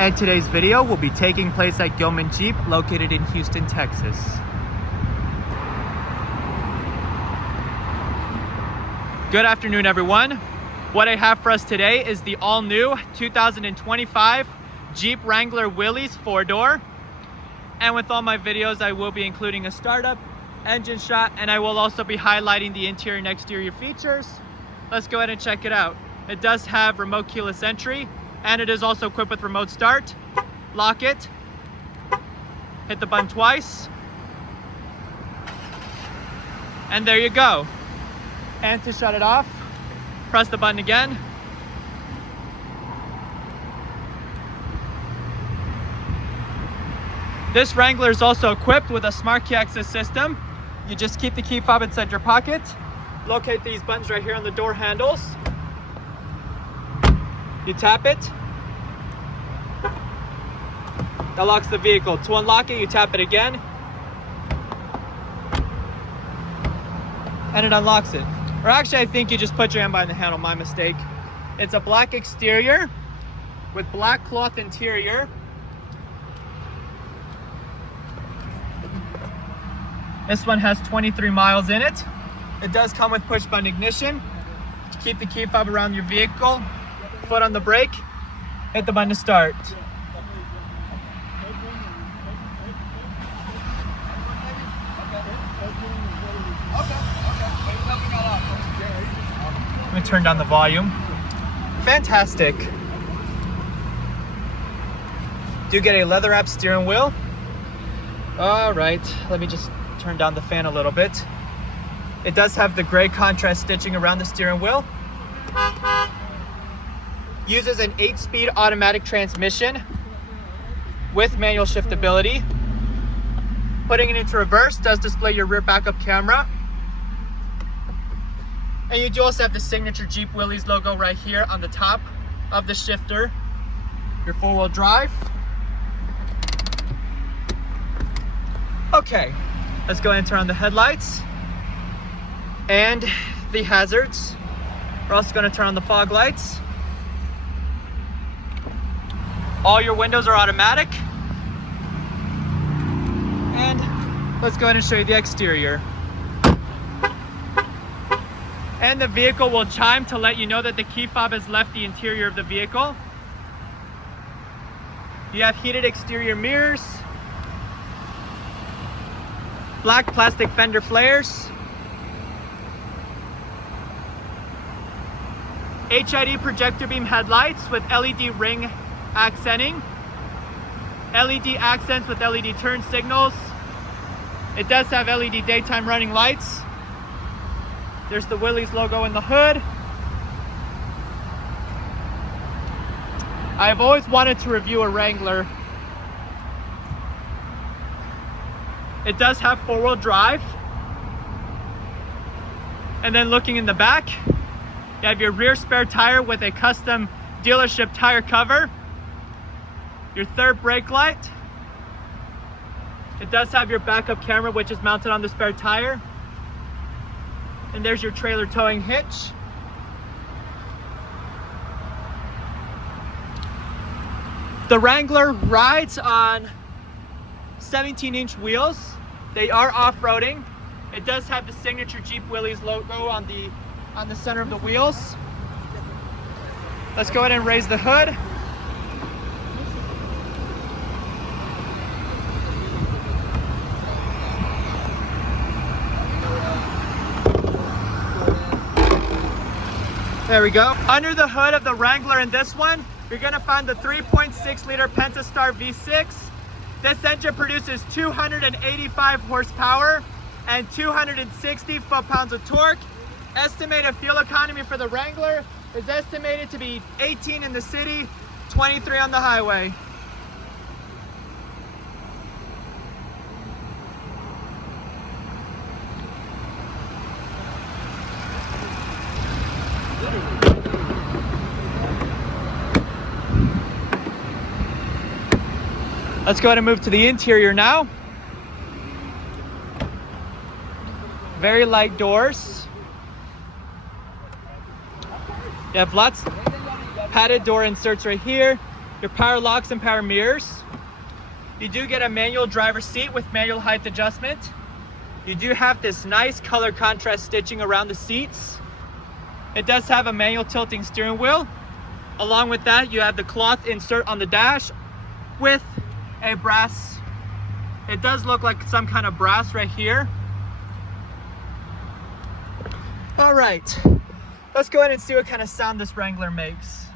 And today's video will be taking place at Gillman Jeep, located in Houston, Texas. Good afternoon, everyone. What I have for us today is the all-new 2025 Jeep Wrangler Willys 4-door. And with all my videos, I will be including a startup, engine shot, and I will also be highlighting the interior and exterior features. Let's go ahead and check it out. It does have remote keyless entry, and it is also equipped with remote start. Lock it, hit the button twice, and there you go. And to shut it off, press the button again. This Wrangler is also equipped with a smart key access system. You just keep the key fob inside your pocket, locate these buttons right here on the door handles. You tap it, that locks the vehicle. To unlock it, you tap it again, and it unlocks it. Or actually, I think you just put your hand behind the handle, my mistake. It's a black exterior with black cloth interior. This one has 23 miles in it. It does come with push button ignition. Keep the key fob around your vehicle. Foot on the brake, hit the button to start. Let me turn down the volume. Fantastic. Do get a leather wrapped steering wheel. All right, let me just turn down the fan a little bit. It does have the gray contrast stitching around the steering wheel. Uses an 8-speed automatic transmission with manual shiftability. Putting it into reverse does display your rear backup camera. And you do also have the signature Jeep Willys logo right here on the top of the shifter. Your 4-wheel drive. Okay, let's go ahead and turn on the headlights and the hazards. We're also going to turn on the fog lights. All your windows are automatic. And let's go ahead and show you the exterior. And the vehicle will chime to let you know that the key fob has left the interior of the vehicle. You have heated exterior mirrors, black plastic fender flares, HID projector beam headlights with LED ring accenting, LED accents with LED turn signals. It does have LED daytime running lights. There's the Willys logo in the hood. I've always wanted to review a Wrangler. It does have 4-wheel drive. And then looking in the back, you have your rear spare tire with a custom dealership tire cover. Your third brake light. It does have your backup camera, which is mounted on the spare tire. And there's your trailer towing hitch. The Wrangler rides on 17-inch wheels. They are off-roading. It does have the signature Jeep Willys logo on the center of the wheels. Let's go ahead and raise the hood. There we go. Under the hood of the Wrangler in this one, you're gonna find the 3.6 liter Pentastar V6. This engine produces 285 horsepower and 260 foot-pounds of torque. Estimated fuel economy for the Wrangler is estimated to be 18 in the city, 23 on the highway. Let's go ahead and move to the interior now. Very light doors. You have lots padded door inserts right here. your power locks and power mirrors. You do get a manual driver's seat with manual height adjustment. You do have this nice color contrast stitching around the seats. It does have a manual tilting steering wheel. Along with that, you have the cloth insert on the dash with a brass. It does look like some kind of brass right here. All right, let's go ahead and see what kind of sound this Wrangler makes.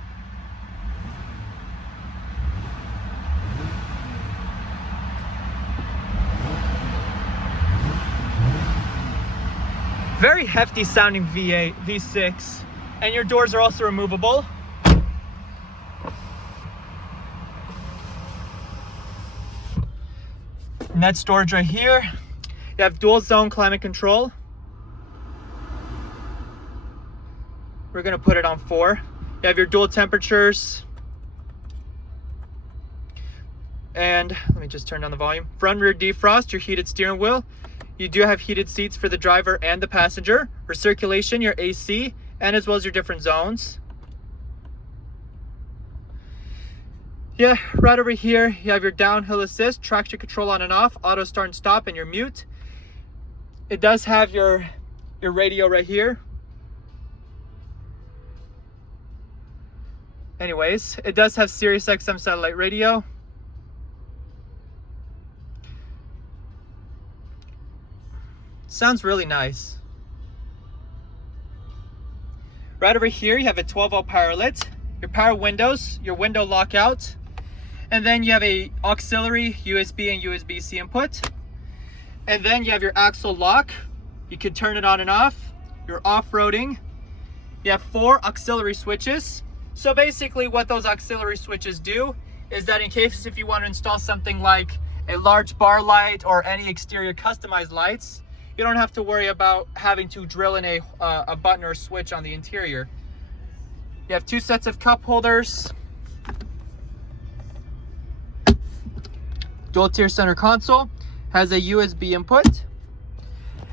Very hefty sounding V8, V6, and your doors are also removable. Net storage right here. You have dual zone climate control. We're gonna put it on 4. You have your dual temperatures. And let me just turn down the volume. Front rear defrost, your heated steering wheel. You do have heated seats for the driver and the passenger. Recirculation, your AC, and as well as your different zones. Yeah, right over here, you have your downhill assist, traction control on and off, auto start and stop, and your mute. It does have your radio right here. Anyways, it does have Sirius XM satellite radio. Sounds really nice. Right over here, you have a 12-volt power lit, your power windows, your window lockout, and then you have a auxiliary USB and USB-C input. And then you have your axle lock. You can turn it on and off. Your off-roading. You have 4 auxiliary switches. So basically what those auxiliary switches do is that in case if you want to install something like a large bar light or any exterior customized lights, you don't have to worry about having to drill in a button or a switch on the interior. You have 2 sets of cup holders. Dual tier center console, has a USB input.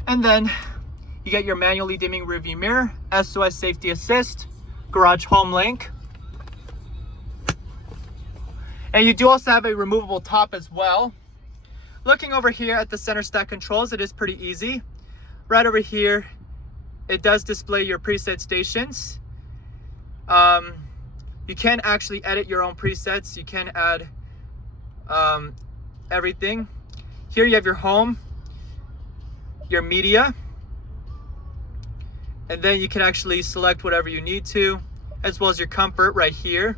And then you get your manually dimming rearview mirror, SOS safety assist, garage home link. And you do also have a removable top as well. Looking over here at the center stack controls, it is pretty easy. Right over here, it does display your preset stations. You can actually edit your own presets. You can add everything. Here you have your home, your media, and then you can actually select whatever you need to, as well as your comfort right here,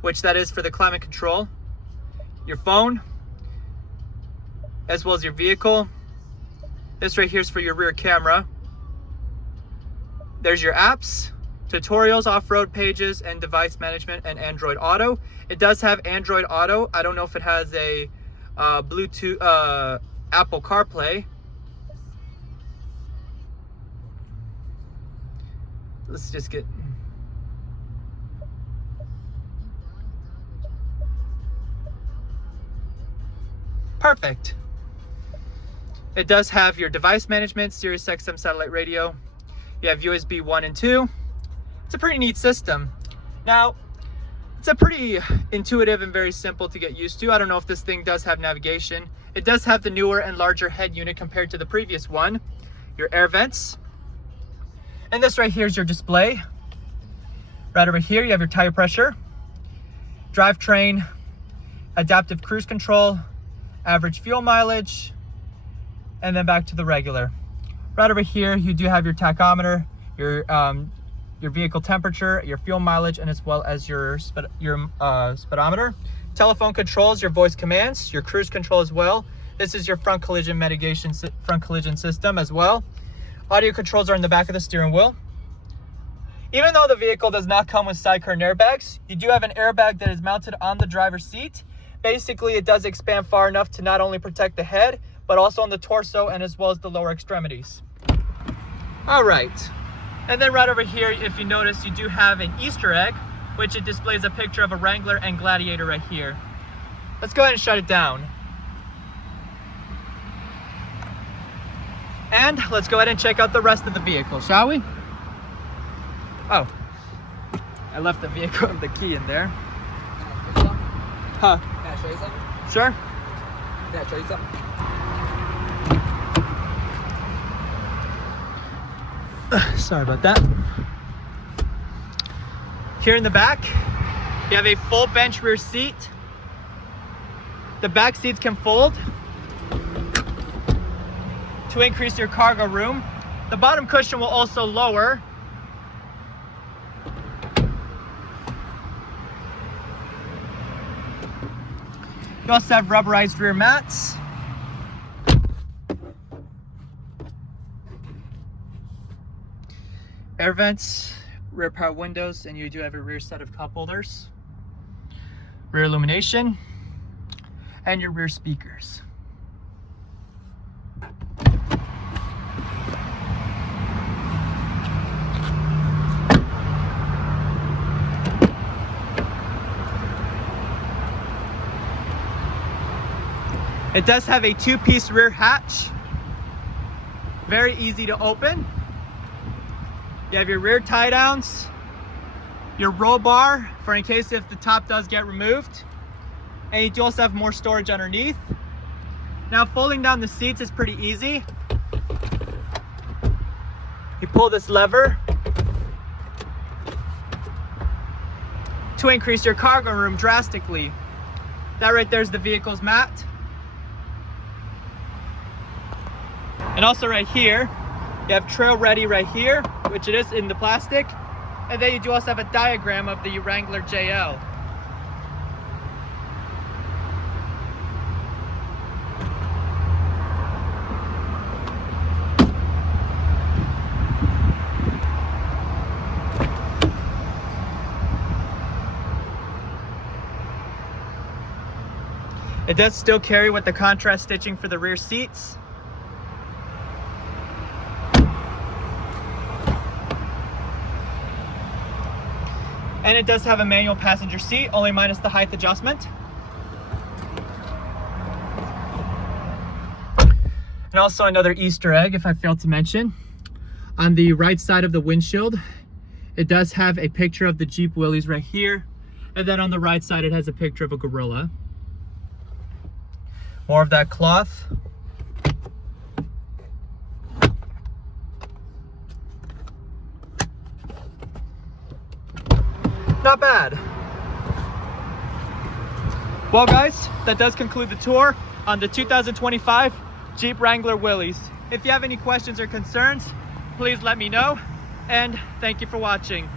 which that is for the climate control, your phone, as well as your vehicle. This right here is for your rear camera. There's your apps, tutorials, off-road pages, and device management, and Android Auto. It does have Android Auto. I don't know if it has a Bluetooth, Apple CarPlay. Let's just get... Perfect. It does have your device management, Sirius XM satellite radio. You have USB 1 and 2. It's a pretty neat system. Now, it's a pretty intuitive and very simple to get used to. I don't know if this thing does have navigation. It does have the newer and larger head unit compared to the previous one. Your air vents. And this right here is your display. Right over here, you have your tire pressure, drivetrain, adaptive cruise control, average fuel mileage, and then back to the regular. Right over here, you do have your tachometer, your vehicle temperature, your fuel mileage, and as well as your speedometer. Telephone controls, your voice commands, your cruise control as well. This is your front collision mitigation, front collision system as well. Audio controls are in the back of the steering wheel. Even though the vehicle does not come with side curtain airbags, you do have an airbag that is mounted on the driver's seat. Basically, it does expand far enough to not only protect the head, but also on the torso and as well as the lower extremities. All right. And then right over here, if you notice, you do have an Easter egg, which it displays a picture of a Wrangler and Gladiator right here. Let's go ahead and shut it down. And let's go ahead and check out the rest of the vehicle, shall we? Oh, I left the key in there. Huh? Can I show you something? Sure. Can I show you something? Sorry about that. Here in the back, you have a full bench rear seat. The back seats can fold to increase your cargo room. The bottom cushion will also lower. You also have rubberized rear mats. Air vents, rear power windows, and you do have a rear set of cup holders. Rear illumination, and your rear speakers. It does have a two-piece rear hatch. Very easy to open. You have your rear tie downs, your roll bar for in case if the top does get removed. And you do also have more storage underneath. Now folding down the seats is pretty easy. You pull this lever to increase your cargo room drastically. That right there is the vehicle's mat. And also right here, you have trail ready right here, which it is in the plastic. And then you do also have a diagram of the Wrangler JL. It does still carry with the contrast stitching for the rear seats. And it does have a manual passenger seat, only minus the height adjustment. And also another Easter egg, if I failed to mention. On the right side of the windshield, it does have a picture of the Jeep Willys right here. And then on the right side, it has a picture of a gorilla. More of that cloth. Not bad. Well guys, that does conclude the tour on the 2025 Jeep Wrangler Willys. If you have any questions or concerns, please let me know, and thank you for watching.